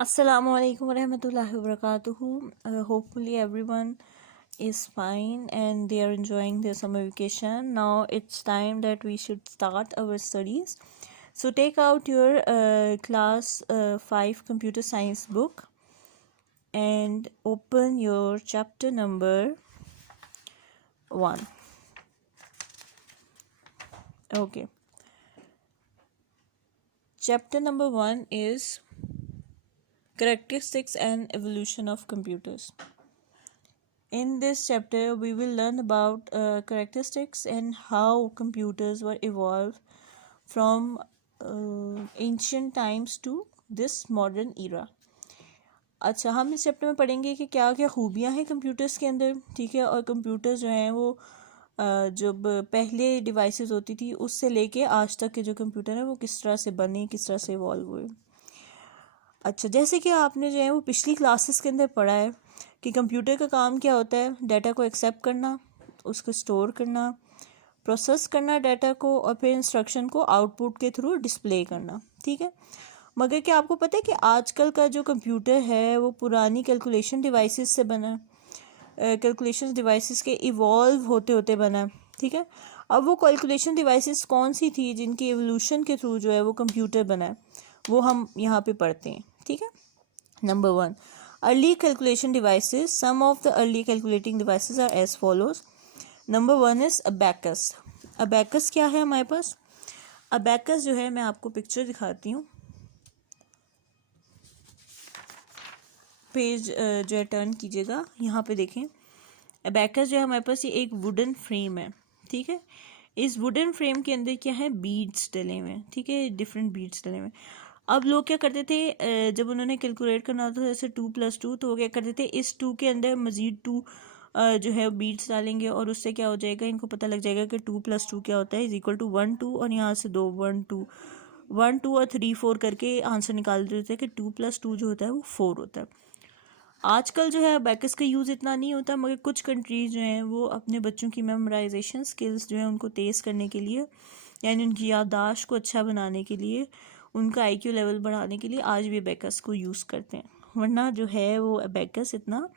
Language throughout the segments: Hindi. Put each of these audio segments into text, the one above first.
Assalamualaikum warahmatullahi wabarakatuh. Hopefully everyone is fine and they are enjoying their summer vacation. Now it's time that we should start our studies. So take out your class 5 computer science book and open your chapter number 1. Okay. Chapter number 1 is characteristics and evolution of computers. In this chapter, we will learn about characteristics and how computers were evolved from ancient times to this modern era. अच्छा, हम इस चैप्टर में पढ़ेंगे कि क्या क्या खूबियाँ हैं कंप्यूटर्स के अंदर, ठीक है। और कंप्यूटर्स जो हैं वो जब पहले डिवाइसेस होती थी उससे लेके आज तक के जो कंप्यूटर हैं वो किस तरह से बने, किस तरह से इवॉल्व हुए। अच्छा, जैसे कि आपने जो है वो पिछली क्लासेस के अंदर पढ़ा है कि कंप्यूटर का काम क्या होता है, डाटा को एक्सेप्ट करना, उसको स्टोर करना, प्रोसेस करना डाटा को, और फिर इंस्ट्रक्शन को आउटपुट के थ्रू डिस्प्ले करना, ठीक है। मगर क्या आपको पता है कि आजकल का जो कंप्यूटर है वो पुरानी कैलकुलेशन डिवाइसेस से बना है, कैलकुलेशन डिवाइसेस के इवॉल्व होते होते बना है, ठीक है। अब वो कैलकुलेशन डिवाइसेस कौन सी थी जिनकी एवोल्यूशन के थ्रू जो है वो कंप्यूटर बना है, वो हम यहाँ पे पढ़ते हैं, ठीक है। Number 1, early calculation devices. Some of the early calculating devices are as follows. Number 1 is abacus. Abacus क्या है हमारे पास? अबैकस जो है, मैं आपको पिक्चर दिखाती हूँ, पेज जो है टर्न कीजिएगा, यहाँ पे देखें। अबैकस जो है हमारे पास ये एक वुडन फ्रेम है, ठीक है। इस वुडन फ्रेम के अंदर क्या है, बीड्स डले हुए हैं, ठीक है, डिफरेंट बीड्स डले हुए हैं। अब लोग क्या करते थे, जब उन्होंने कैलकुलेट करना होता था जैसे 2+2, तो वो क्या करते थे, इस 2 के अंदर मज़ीद 2 जो है बीड्स डालेंगे और उससे क्या हो जाएगा, इनको पता लग जाएगा कि 2+2 क्या होता है, इज इक्वल टू 1 2, और यहाँ से 2 1 2 1 2 और 3 4 करके आंसर निकाल देते हैं कि 2+2 जो होता है वो 4 होता है। आजकल जो है अबैकस का यूज़ इतना नहीं होता, मगर कुछ कंट्रीज़ जो हैं वो अपने बच्चों की मेमोराइजेशन स्किल्स जो है उनको तेज़ करने के लिए, यानी उनकी याददाश्त को अच्छा बनाने के लिए, उनका आईक्यू लेवल बढ़ाने के लिए आज भी अबैकस को यूज़ करते हैं, वरना जो है वो अबैकस इतना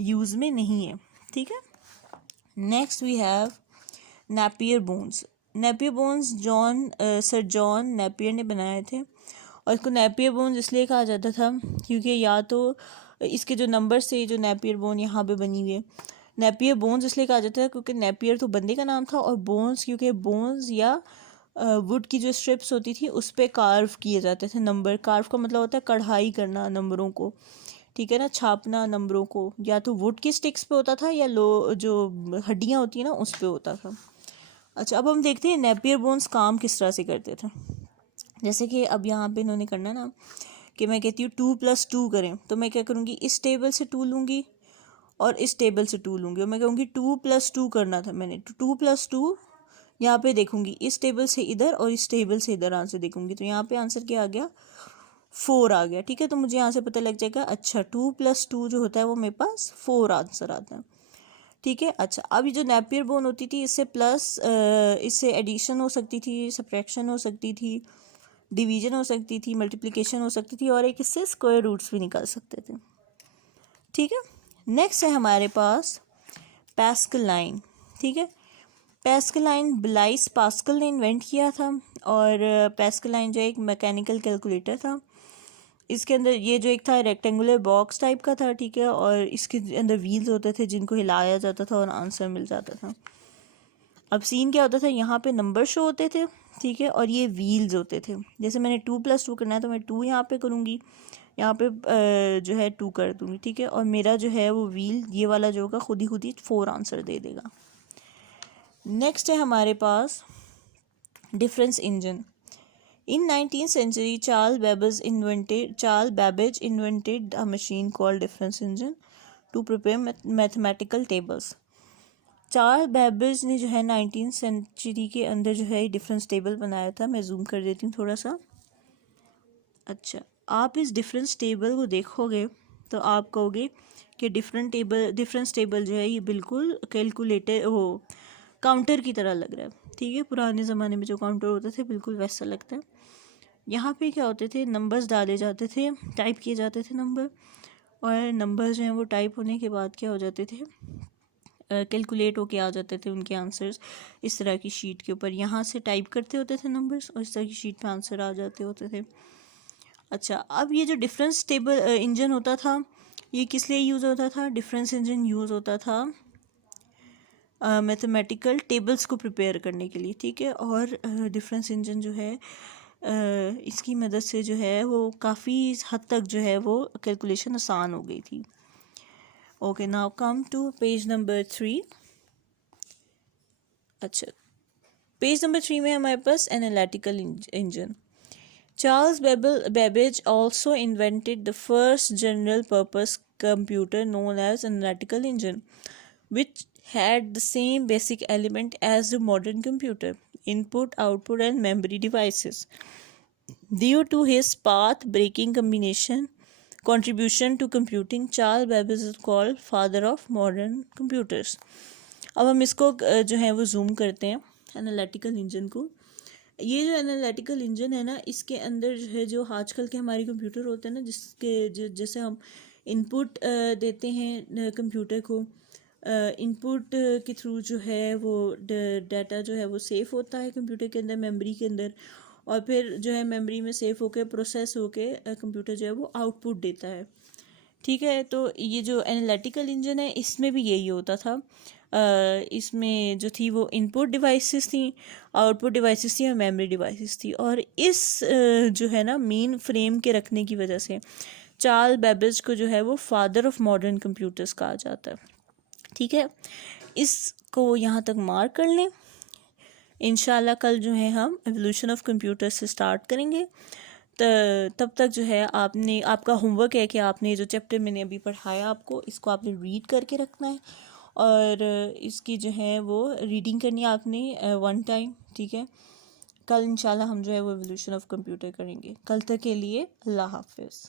यूज़ में नहीं है, ठीक है। Next we have Napier bones. Napier bones sir John Napier ने बनाए थे, और इसको नेपियर बोन्स इसलिए कहा जाता था क्योंकि या तो इसके जो नंबर से जो नेपियर बोन यहाँ पे बनी हुई है, नेपियर बोन्स इसलिए कहा जाता है क्योंकि नेपियर तो बंदे का नाम था, और बोन्स क्योंकि बोन्स या वुड की जो स्ट्रिप्स होती थी उस पर कार्व किए जाते थे नंबर। कार्व का मतलब होता है कढ़ाई करना नंबरों को, ठीक है ना, छापना नंबरों को, या तो वुड की स्टिक्स पे होता था या जो हड्डियाँ होती हैं ना उस पे होता था। अच्छा, अब हम देखते हैं नेपियर बोन्स काम किस तरह से करते थे। जैसे कि अब यहाँ पे इन्होंने करना ना कि मैं कहती हूँ 2+2 करें, तो मैं क्या करूँगी, इस टेबल से 2 लूँगी और इस टेबल से 2 लूँगी, और मैं कहूँगी 2+2 करना था मैंने, तो 2+2 यहाँ पे देखूँगी, इस टेबल से इधर और इस टेबल से इधर आंसर देखूँगी, तो यहाँ पे आंसर क्या आ गया, 4 आ गया, ठीक है। तो मुझे यहाँ से पता लग जाएगा, अच्छा 2+2 जो होता है वो मेरे पास 4 आंसर आता है, ठीक है। अच्छा, अब ये जो नेपियर बोन होती थी इससे इससे एडिशन हो सकती थी, सब्ट्रैक्शन हो सकती थी, डिवीजन हो सकती थी, मल्टीप्लिकेशन हो सकती थी, और एक इससे स्क्वायर रूट्स भी निकाल सकते थे, ठीक है। नेक्स्ट है हमारे पास पैस्कल लाइन, ठीक है। पैस्कल लाइन ब्लाइस पास्कल ने इन्वेंट किया था, और पैस्कल लाइन जो एक मैकेनिकल कैलकुलेटर था। इसके अंदर ये जो एक था रेक्टेंगुलर बॉक्स टाइप का था, ठीक है, और इसके अंदर व्हील्स होते थे जिनको हिलाया जाता था और आंसर मिल जाता था। अब सीन क्या होता था, यहाँ पे नंबर शो होते थे, ठीक है, और ये व्हील्स होते थे। जैसे मैंने 2+2 करना है तो मैं 2 यहाँ पे करूँगी, यहाँ पे जो है 2 कर दूँगी, ठीक है, और मेरा जो है वो व्हील ये वाला जो होगा खुद ही 4 आंसर दे देगा। नेक्स्ट है हमारे पास difference engine. In 19th century, Charles Babbage invented a machine called difference engine to prepare mathematical tables. Charles Babbage ने जो है 19th सेंचुरी के अंदर जो है डिफरेंस टेबल बनाया था। मैं जूम कर देती हूँ थोड़ा सा। अच्छा, आप इस डिफरेंस टेबल को देखोगे तो आप कहोगे कि डिफरेंस टेबल जो है ये बिल्कुल कैलकुलेटर वो काउंटर की तरह लग रहा है, ठीक है। पुराने ज़माने में जो काउंटर होते थे बिल्कुल वैसा लगता है। यहाँ पे क्या होते थे, नंबर्स डाले जाते थे, टाइप किए जाते थे नंबर, और नंबर जो हैं वो टाइप होने के बाद क्या हो जाते थे, कैलकुलेट होके आ जाते थे उनके आंसर्स इस तरह की शीट के ऊपर। यहाँ से टाइप करते होते थे नंबर्स और इस तरह की शीट पे आंसर आ जाते होते थे। अच्छा, अब ये जो डिफरेंस टेबल इंजन होता था, ये किस लिए यूज़ होता था? डिफरेंस इंजन यूज़ होता था मैथमेटिकल टेबल्स को प्रिपेयर करने के लिए, ठीक है। और डिफरेंस इंजन जो है इसकी मदद से जो है वो काफ़ी हद तक जो है वो कैलकुलेशन आसान हो गई थी। Okay, now come to page number 3। अच्छा, पेज नंबर 3 में हमारे पास analytical engine. Charles Babbage also invented the first general-purpose computer known as analytical engine, which had the same basic element as the modern computer: input, output, and memory devices. Due to his path-breaking contribution to computing, Charles Babbage is called father of modern computers. अब हम इसको जो है वो जूम करते हैं एनालिटिकल इंजन को। ये जो एनालिटिकल इंजन है ना, इसके अंदर जो है, जो आजकल के हमारे कंप्यूटर होते हैं ना, जैसे हम इनपुट देते हैं कंप्यूटर को, इनपुट के थ्रू जो है वो डाटा जो है वो सेव होता है कंप्यूटर के अंदर, मेमोरी के अंदर, और फिर जो है मेमोरी में सेव होके प्रोसेस होके कंप्यूटर जो है वो आउटपुट देता है, ठीक है। तो ये जो एनालिटिकल इंजन है इसमें भी यही होता था। इसमें जो थी वो इनपुट डिवाइसेस थी, आउटपुट डिवाइसेस थी और मेमोरी डिवाइसेस थी। और इस जो है ना मेन फ्रेम के रखने की वजह से चार्ल्स बेबेज को जो है वो फादर ऑफ मॉडर्न कंप्यूटर्स कहा जाता है, ठीक है। इसको यहाँ तक मार्क कर लें। इंशाल्लाह कल जो है हम एवोल्यूशन ऑफ कंप्यूटर से स्टार्ट करेंगे। तब तक जो है आपका होमवर्क है कि आपने जो चैप्टर मैंने अभी पढ़ाया आपको, इसको आपने रीड करके रखना है, और इसकी जो है वो रीडिंग करनी है आपने 1 टाइम, ठीक है। कल इंशाल्लाह हम जो है वो एवोल्यूशन ऑफ कंप्यूटर करेंगे। कल तक के लिए अल्लाह हाफिज़।